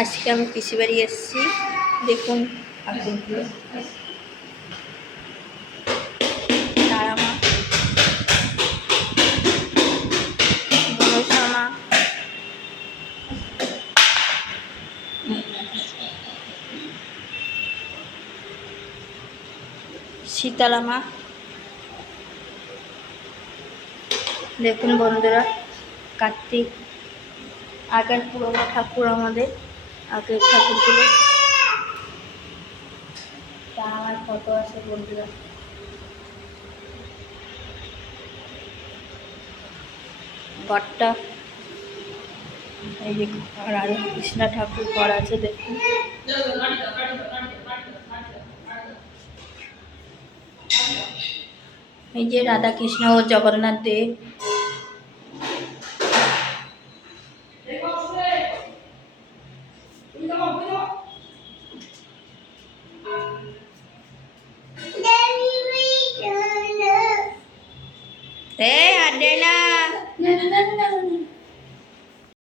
আজকে আমি পিসি বাড়ি এসেছি। দেখুন ঠাকুরগুলো, তারা মা, মনসা মা, শীতলা মা। দেখুন বন্ধুরা, কার্তিক আগের পুরোনো ঠাকুর, আমাদের আগের ঠাকুরগুলো। আমার ফটো আছে বন্ধুরা। ঘরটা এই যে রাধা কৃষ্ণ ঠাকুর ঘর আছে, দেখুন। এই যে রাধা কৃষ্ণ ও জগন্নাথ দেব।